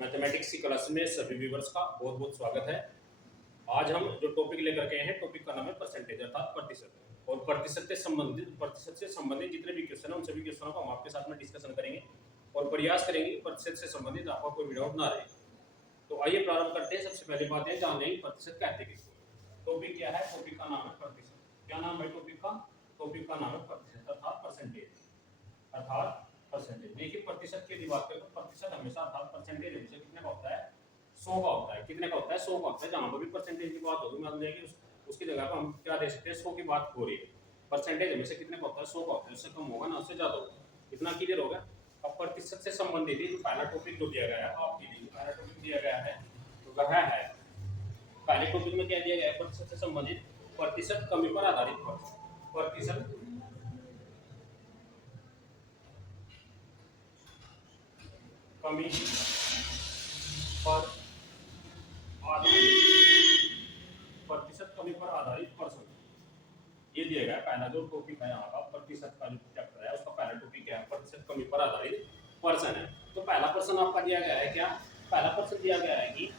Mathematics की class में सभी व्यूवर्स का बहुत बहुत स्वागत है। आज हम जो टॉपिक लेकर के हैं, टॉपिक का नाम है परसेंटेज अर्थात प्रतिशत। और प्रतिशत से संबंधित जितने भी क्वेश्चन हैं उन सभी क्वेश्चनों को हम आपके साथ में डिस्कशन करेंगे और प्रयास करेंगे कि प्रतिशत से संबंधित आपका कोई भी डाउट ना रहे। तो आइए प्रारंभ करते हैं। सबसे पहले बात है जान लेंगे प्रतिशत कहते किसको। टॉपिक क्या है? टॉपिक का नाम है प्रतिशत। क्या नाम है टॉपिक का? टॉपिक का नाम है प्रतिशत अर्थात परसेंटेज अर्थात परसेंटेज। देखिए प्रतिशत की बात करें तो प्रतिशत हमेशा अर्थात परसेंटेज हमेशा कितने का होता है? 100 का होता है। कितने का होता है? 100 का होता है। जहां पर भी परसेंटेज की बात होगी मान लेंगे उसकी जगह पर हम क्या दे सकते हैं? 100 की बात हो रही है। परसेंटेज हमेशा कितने का होता है? 100 का होता है। उससे कम होगा ना उससे ज्यादा होगा। इतना क्लियर हो गया। अब प्रतिशत से संबंधित जो पहला टॉपिक जो दिया गया है आपके लिए पहला टॉपिक दिया गया है तो वह है पहले टॉपिक में क्या दिया गया है? प्रतिशत से संबंधित प्रतिशत कमी पर आधारित प्रतिशत कमी पर आधारित प्रतिशत कमी पर आधारित पर्सन, ये दिया गया पहला जो टॉपिक है यहाँ का प्रतिशत का जो चैप्टर है उसका पहला टॉपिक क्या है? प्रतिशत कमी पर आधारित पर्सन है। तो पहला पर्सन आपका दिया गया है क्या? पहला पर्सन दिया गया है कि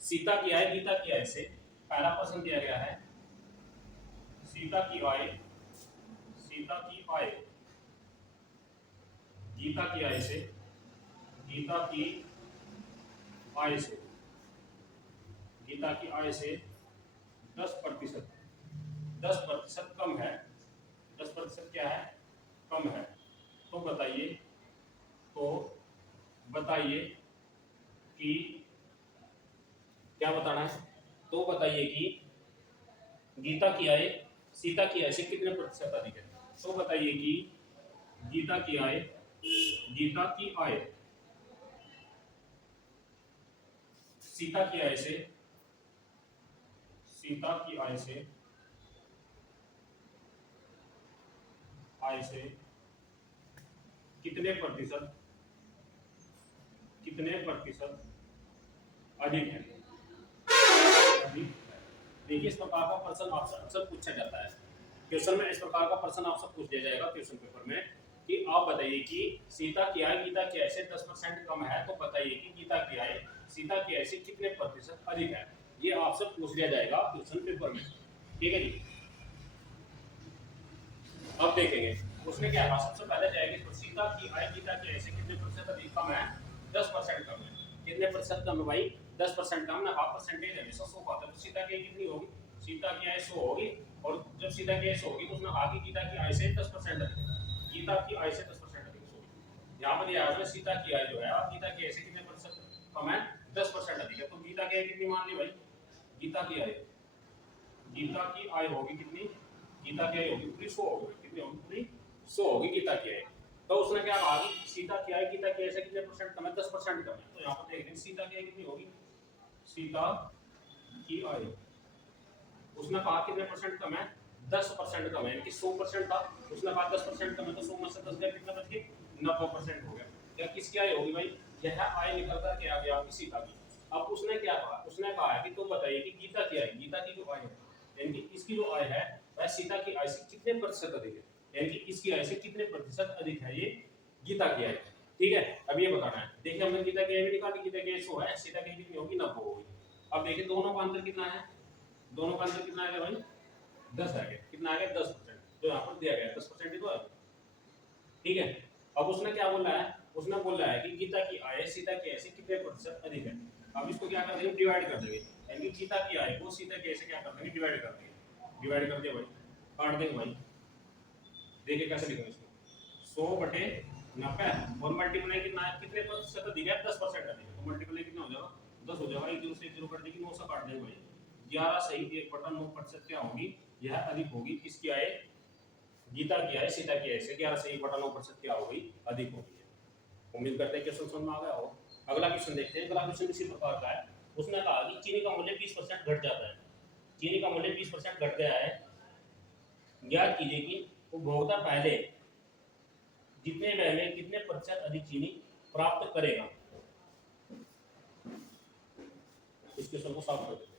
सीता की आय गीता की आय से। पहला पर्सन दिया गया है सीता की आय गीता की आय से गीता की आय से गीता की आय से 10% कम है। 10% क्या है? कम है। तो बताइए कि क्या बताना है? तो बताइए कि गीता की आय सीता की आय से कितने प्रतिशत अधिक है। तो बताइए कि गीता की आय सीता की आय से कितने प्रतिशत अधिक है? देखिए इस प्रकार का प्रश्न आपसे अक्सर पूछा जाता है। क्वेश्चन में इस प्रकार का प्रश्न आपसे पूछ दिया जाएगा क्वेश्चन पेपर में कि आप बताइए कि सीता की आय गीता की आय से 10% कम है। तो बताइए कि गीता की आय सीता की आय से कितने प्रतिशत अधिक है। ये आपसे पूछ दिया जाएगा क्वेश्चन पेपर में। ठीक है जी। अब देखेंगे उसने क्या कहा। सबसे पहले जाएगी सीता की आय गीता की आय से कितने प्रतिशत अधिक कम है? 10% कम है। कितने प्रतिशत कम है भाई? 10% कम ना। हाफ परसेंटेज हमेशा 100 का होता है। तो सीता की आय कितनी होगी? सीता की आय 100 होगी। और जब सीता की आय 100 होगी तो उसने कहा कि गीता की आय से 10% अधिक। गीता की आय से 10% अधिक होगी। यहाँ पर दिया है सीता की आय जो है गीता की आय से कितने प्रतिशत कम है? 10% अधिक है। तो गीता की आय कितनी मान ली भाई? गीता की आय होगी कितनी? गीता की आय होगी पूरी 100 होगी। कितनी होगी? पूरी 100 होगी गीता की आय। तो उसने क्या कहा कि सीता की आय गीता की आय से कितने परसेंट कम है? 10% कम है। तो यहाँ पर देख रहे हैं सीता की आय कितनी होगी? सीता की आय उसने कहा कितने परसेंट कम है? 10% कम है। यानी कि 100% था उसने कहा 10% कम है। तो 100 में से 10 गया कितना बच गया? 90% हो गया। या किसकी आय होगी भाई? यह आय निकल कर के आ गया आपकी सीता की। अब उसने क्या कहा? उसने कहा है कि तो बताइए कि गीता की आय गीता की जो आय है यानी कि इसकी जो आय है वह सीता की आय से कितने प्रतिशत अधिक है। यानी कि इसकी आय से कितने प्रतिशत अधिक है ये गीता की आय। ठीक है। अब ये बताना है। देखिए हमने गीता की आय भी निकाली। गीता की आय 100 है। सीता की आय कितनी होगी? 90 होगी। अब देखिए दोनों का अंतर कितना है? दोनों का अंतर कितना आ गया भाई? 10 आ गया। कितना आ गया? 10%। जो यहाँ पर दिया गया 10% ही तो है। ठीक है। अब उसने क्या बोला है? उसने बोला है कि गीता की आय सीता की आय से कितने प्रतिशत अधिक है। अब इसको क्या कर देंगे? डिवाइड कर देंगे। यानी गीता की आय को सीता की आय से क्या कर देंगे? डिवाइड कर देंगे। डिवाइड कर दिया भाई। काट देंगे भाई। देखिए कैसे लिखेंगे इसको। 100/90 और मल्टीप्लाई कितना है? कितने प्रतिशत अधिक है? 10% अधिक है। तो मल्टीप्लाई कितना हो जाएगा? 10 हो जाएगा। 1 0 से 1 0 कट देगी 9 से काट देंगे भाई। 11 सही 1/9% क्या होगी? यह अधिक होगी। किसकी आय? गीता की आय सीता की आय से 11 से 1/9% क्या होगी? अधिक होगी। उम्मीद करते हैं क्वेश्चन समझ में आ गया हो। अगला क्वेश्चन देखते हैं। अगला क्वेश्चन इसी प्रकार का है। उसने कहा कि चीनी का मूल्य 20% घट जाता है। चीनी का मूल्य 20% घट गया है। ज्ञात कीजिए कि उपभोक्ता पहले जितने व्यय में कितने प्रतिशत अधिक चीनी प्राप्त करेगा। इस क्वेश्चन को सॉल्व कर देते हैं।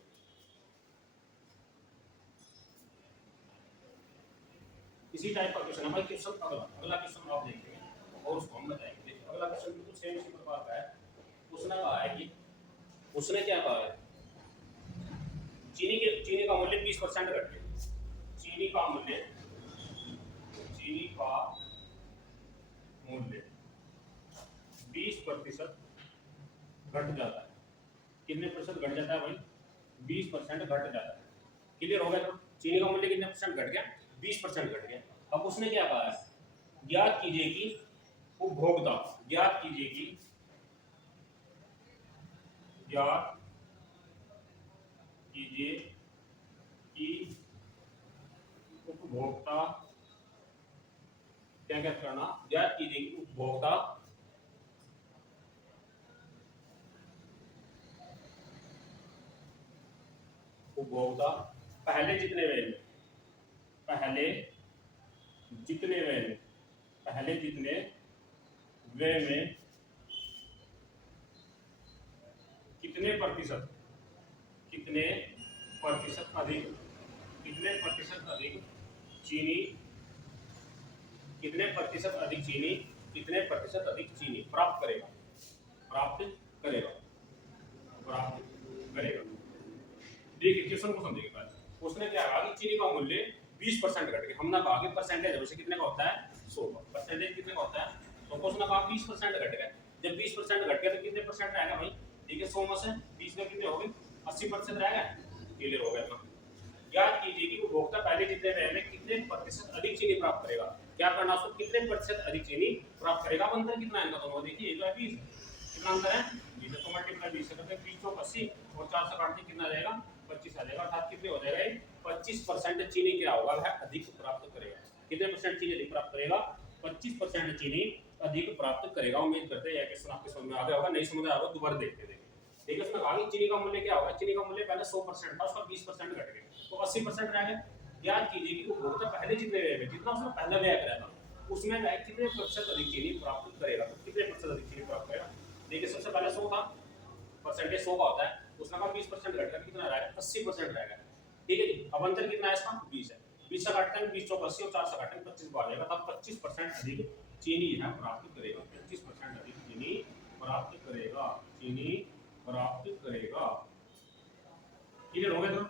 इसी टाइप का क्वेश्चन है भाई। क्वेश्चन अगला क्वेश्चन आप देखिए और उसको हम बताएंगे। अगला क्वेश्चन बिल्कुल सेम इसी प्रकार का है। उसने कहा है कि उसने क्या कहा है, चीनी का मूल्य 20% घट गया। चीनी का मूल्य 20% घट जाता है। कितने प्रतिशत घट जाता है भाई? 20% घट जाता है। क्लियर हो गया? तो चीनी का मूल्य कितने परसेंट घट गया? 20% घट गया। अब उसने क्या कहा है, ज्ञात कीजिए कि उपभोक्ता, ज्ञात कीजिए कि उपभोक्ता, क्या क्या करना, ज्ञात कीजिए कि उपभोक्ता पहले जितने वे में कितने प्रतिशत अधिक चीनी प्राप्त करेगा। देखिए क्वेश्चन को समझिए पहले। उसने क्या कहा कि चीनी का मूल्य 20% घट गया। हमने कहा कि परसेंटेज है, वैसे कितने का होता है? 100 का। परसेंटेज कितने का होता है? तो उसने कहा 20% घट गया। जब 20% घट गया तो कितने परसेंट रहेगा भाई? देखिए 100 में से 20 में कितने हो गए? 80% रहेगा। क्लियर हो गया ना? याद कीजिए कि उपभोक्ता पहले जितने व्यय में कितने प्रतिशत अधिक चीनी प्राप्त करेगा। क्या करना, उसको कितने प्रतिशत अधिक चीनी प्राप्त करेगा। अंतर कितना है इनका दोनों? देखिए ये तो है 20, कितना अंतर है? 20 तो मल्टीप्लाई 20 से करते हैं, 20 चौक 80 और 4 से काटते कितना आ जाएगा? 25 आ जाएगा। अर्थात कितने हो जाएगा? 25% चीनी क्या होगा, वह अधिक प्राप्त करेगा। कितने परसेंट चीनी अधिक प्राप्त करेगा? 25% चीनी अधिक प्राप्त करेगा। उम्मीद करते हैं यह क्वेश्चन आपके समझ में आ गया होगा। नहीं समझ आया होगा दोबारा देखते हैं। देखिए उसमें कहा कि चीनी का मूल्य क्या होगा। चीनी का मूल्य पहले 100% था, उसका 20% घट गया तो 80% रह गया। याद कीजिए कि उपभोक्ता पहले जितने व्यय में, जितना उसने पहले व्यय कराया था उसमें वह कितने प्रतिशत अधिक चीनी प्राप्त करेगा। तो कितने प्रतिशत अधिक चीनी प्राप्त करेगा? देखिए सबसे पहले 100 था, परसेंटेज 100 का होता है, उसका कहा 20% घटकर कितना रहेगा? 80% रहेगा। ठीक है जी। अब अंतर कितना है इसका? 20 है। 20 से काटते हैं 20 चौक 80 और 4 से काटते हैं 25 आ जाएगा। तब 25% अधिक चीनी है प्राप्त करेगा। 25% अधिक चीनी प्राप्त करेगा। क्लियर हो गया? तो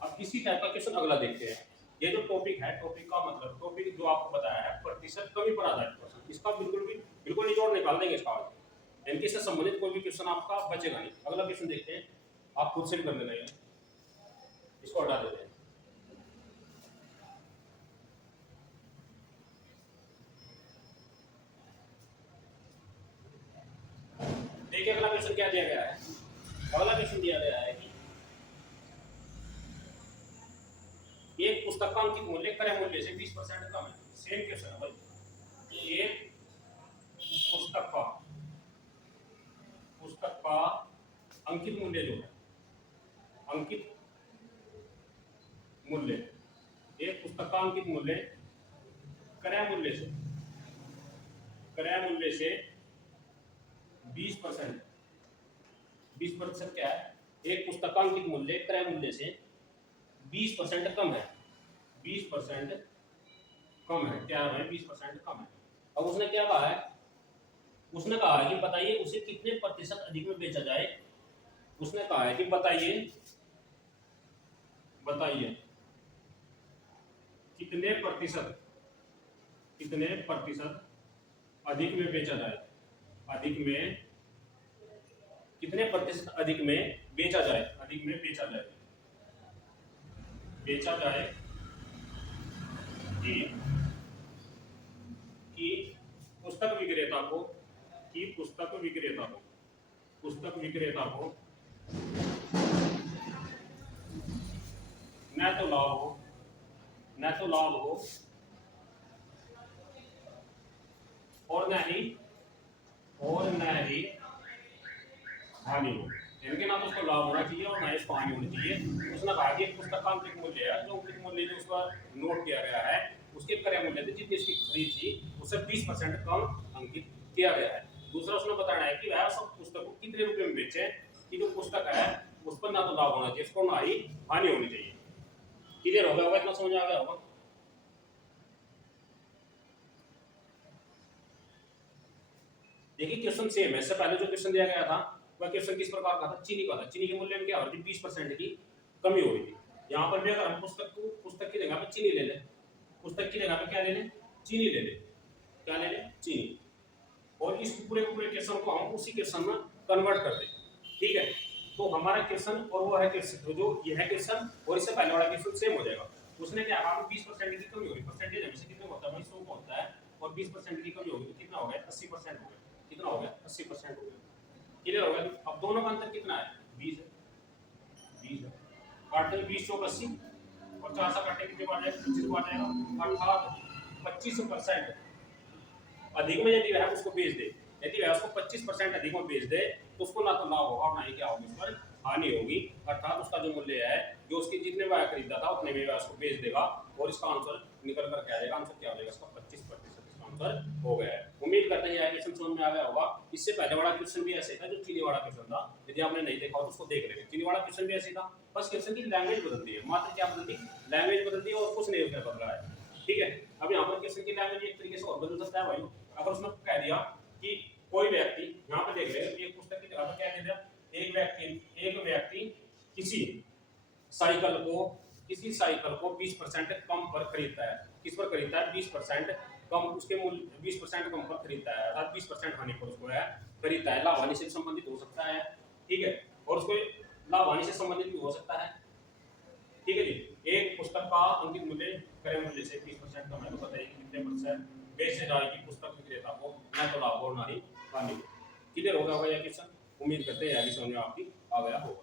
अब इसी टाइप का क्वेश्चन अगला देखते हैं। ये जो टॉपिक है, टॉपिक का मतलब टॉपिक जो आपको बताया है प्रतिशत कमी पर आधारित, इसका बिल्कुल निचोड़ निकाल देंगे इसका। इनके से संबंधित कोई भी क्वेश्चन आपका बचेगा नहीं। अगला क्वेश्चन देखते हैं, आप खुद से भी कर लेना है, इसको हटा देते हैं। देखिए अगला क्वेश्चन क्या दिया गया है। अगला क्वेश्चन दिया गया है कि एक पुस्तक का अंकित मूल्य क्रय मूल्य से 20% कम है। सेम क्वेश्चन है भाई। एक पुस्तक का अंकित मूल्य जो है, अंकित मूल्य, एक पुस्तक का अंकित मूल्य क्रय मूल्य से 20%, 20% क्या है? एक पुस्तक का अंकित मूल्य क्रय मूल्य से 20% कम है। 20% कम है। क्या है? 20% कम है। अब उसने क्या कहा है? उसने कहा है कि बताइए उसे कितने प्रतिशत अधिक में बेचा जाए। उसने कहा है कि बताइए कितने प्रतिशत अधिक में बेचा जाए। कितने प्रतिशत अधिक में बेचा जाए। कि पुस्तक विक्रेता को न तो लाभ हो और न ही हानि हो। यानी कि ना तो उसको लाभ होना चाहिए और ना इसको हानि होनी चाहिए। उसने कहा कि पुस्तक का अंकित मूल्य है, जो अंकित मूल्य जो उसका नोट किया गया है उसके क्रय मूल्य से जितनी इसकी खरीद थी उससे 20% कम अंकित किया गया है। दूसरा उसने बताना है कि वह सब पुस्तक को कितने रुपए में बेचे कि जो पुस्तक है उस पर ना तो लाभ होना चाहिए, इसको ना ही हानि होनी चाहिए। क्लियर हो गया होगा? इतना समझ आ गया होगा? देखिए क्वेश्चन सेम है, इससे पहले जो क्वेश्चन दिया गया था वह क्वेश्चन किस प्रकार का था, चीनी का था। चीनी के मूल्य में क्या हो रही थी, 20% की कमी हो रही थी। यहाँ पर भी अगर हम पुस्तक की जगह पे चीनी ले लें, पुस्तक की जगह पे क्या ले लें, चीनी ले लें, क्या ले लें, चीनी, और इस पूरे क्वेश्चन को हम उसी क्वेश्चन में कन्वर्ट कर दें। ठीक है, तो हमारा क्वेश्चन और वो है क्वेश्चन, जो ये है क्वेश्चन और इससे पहले वाला क्वेश्चन सेम हो जाएगा। उसने क्या कहा, 20% की कमी हो रही, परसेंटेज हमेशा कितने होता है भाई, 100 का होता है, और 20% की कमी होगी तो कितना हो गया, 80% हो गया। कितना हो गया, 80% हो गया। क्लियर हो गया। अब दोनों का अंतर कितना है, 20 है, 20 है। काटते 20 चौक 80 और 4 से काटे कितने बार जाएगा, 25 बार जाएगा, अर्थात 25% अधिक में यदि वह उसको बेच दे, यदि वह उसको 25% अधिक में बेच दे तो उसको ना तो लाभ होगा और ना ही क्या होगी, उस पर हानि होगी। अर्थात उसका जो मूल्य है, जो उसकी जितने वह खरीदा था उतने में वह उसको बेच देगा, और इसका आंसर निकल कर क्या आएगा, आंसर क्या हो जाएगा, इसका 25% इसका आंसर हो गया है। उम्मीद करते हैं क्वेश्चन समझ में आ गया होगा। इससे पहले वाला क्वेश्चन भी ऐसे था, जो चीनी वाला क्वेश्चन था, यदि आपने नहीं देखा हो तो उसको देख लेंगे। चीनी वाला क्वेश्चन भी ऐसे था, बस क्वेश्चन की लैंग्वेज बदलती है, मात्र क्या बदलती, लैंग्वेज बदलती है, और कुछ नहीं उसमें बदला है। ठीक है, अब यहाँ पर क्वेश्चन की लैंग्वेज एक तरीके से और बदल सकता है भाई। अगर उसने कह दिया कि कोई व्यक्ति, यहाँ पे देख रहे हैं एक पुस्तक की जगह पर क्या कह दिया, एक व्यक्ति किसी साइकिल को 20% कम पर खरीदता है। किस पर खरीदता है, 20% कम, उसके मूल्य 20% कम पर खरीदता है, अर्थात 20% हानि पर उसको है खरीदता है। लाभ हानि से संबंधित हो सकता है, ठीक है, और उसको लाभ हानि से संबंधित भी हो सकता है। ठीक है जी, एक पुस्तक का अंकित मूल्य क्रय मूल्य से 20% कम है तो बताइए कितने परसेंट बेच जाएगी पुस्तक विक्रेता को, न तो लाभ और ना ही हानि। क्लियर हो गया होगा यह क्वेश्चन। उम्मीद करते हैं यह भी समझ में आपकी आ गया होगा।